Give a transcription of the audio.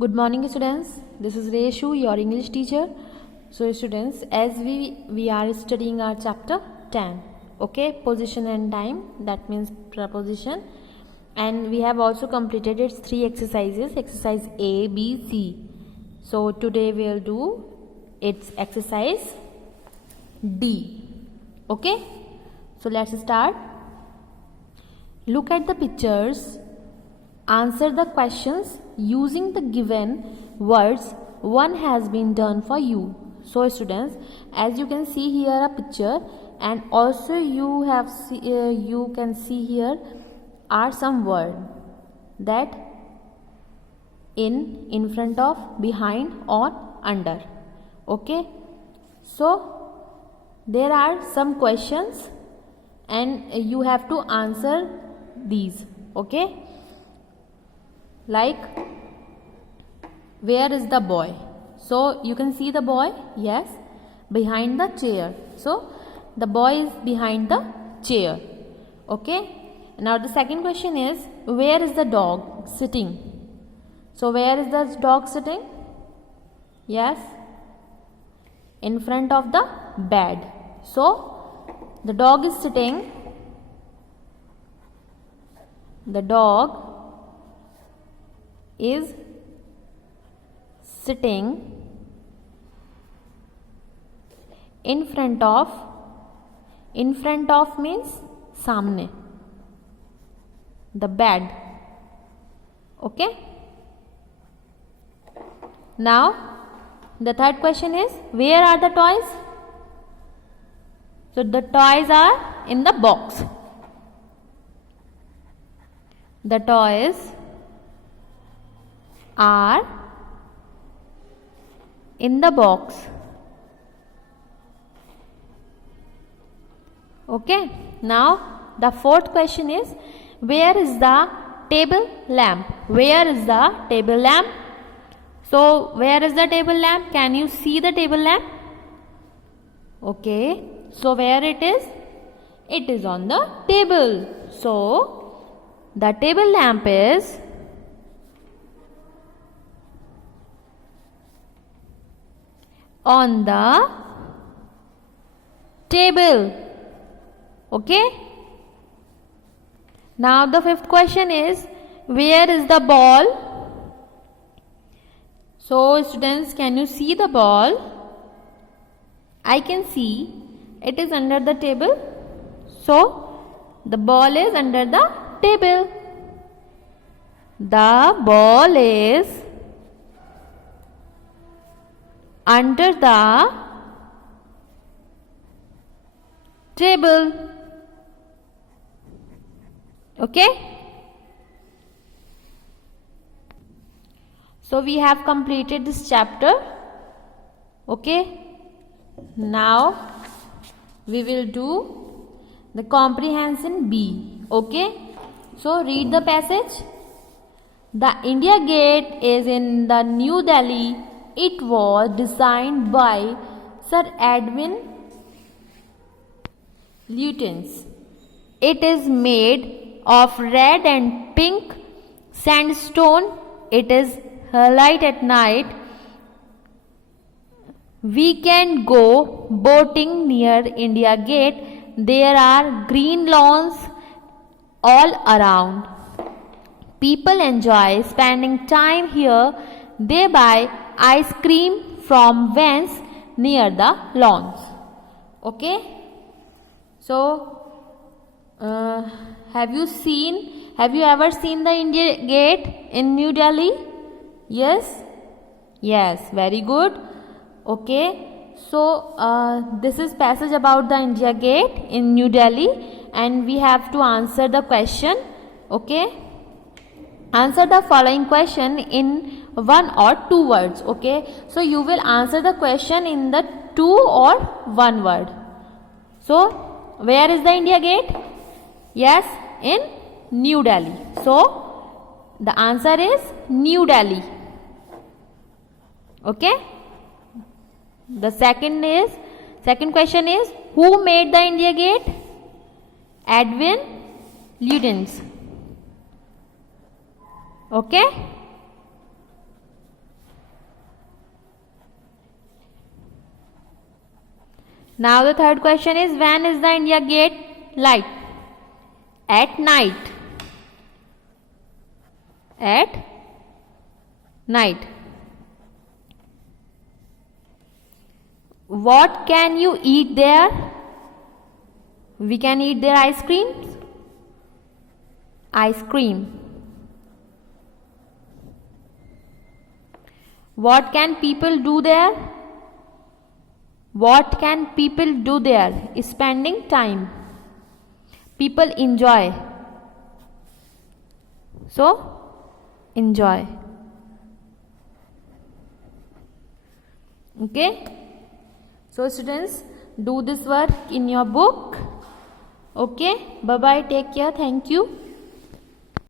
Good morning, students. This is Reshu, your English teacher. So, students, as we are studying our chapter 10, okay, position and time, that means preposition, and we have also completed its 3 exercises, exercise A, B, C. So, today we will do its exercise D, okay. So, let's start. Look at the pictures. Answer the questions using the given words. One has been done for you. So students, as you can see here a picture, and also you can see here are some word that in front of, behind or under. Okay, so there are some questions and you have to answer these. Okay, like where is the boy? So you can see the boy, yes, behind the chair. So the boy is behind the chair. Okay, now the second question is, where is the dog sitting? So where is the dog sitting? Yes, in front of the bed. So the dog is sitting, the dog is sitting in front of means सामने, the bed. Okay, now the third question is, where are the toys? So the toys are in the box. The toys are in the box. Okay, now the fourth question is, where is the table lamp? Where is the table lamp? So where is the table lamp? Can you see the table lamp? Okay, so where it is? It is on the table. So the table lamp is on the table. Okay, now the fifth question is, where is the ball? So students, can you see the ball? I can see it is under the table. So the ball is under the table. The ball is under the table. Okay, so we have completed this chapter. Okay, now we will do the comprehension B. Okay, so read the passage. The India Gate is in the New Delhi. It was designed by Sir Edwin Lutyens. It is made of red and pink sandstone. It is light at night. We can go boating near India Gate. There are green lawns all around. People enjoy spending time here. They buy ice cream from vans near the lawns. Okay, so have you ever seen the India Gate in New Delhi? Yes, very good. Okay, so this is passage about the India Gate in New Delhi, and we have to answer the question. Okay, answer the following question in 1 or 2 words. Okay, so you will answer the question in the 2 or 1 word. So where is the India Gate? Yes, in New Delhi. So the answer is New Delhi. Okay, the second question is, who made the India Gate? Edwin Lutyens. Okay, Now the third question is, when is the India Gate light? At night. At night. What can you eat there? We can eat their ice creams. Ice cream. What can people do there? What can people do there? Spending time. People enjoy. So, enjoy. Okay? So, students, do this work in your book. Okay? Bye-bye. Take care. Thank you.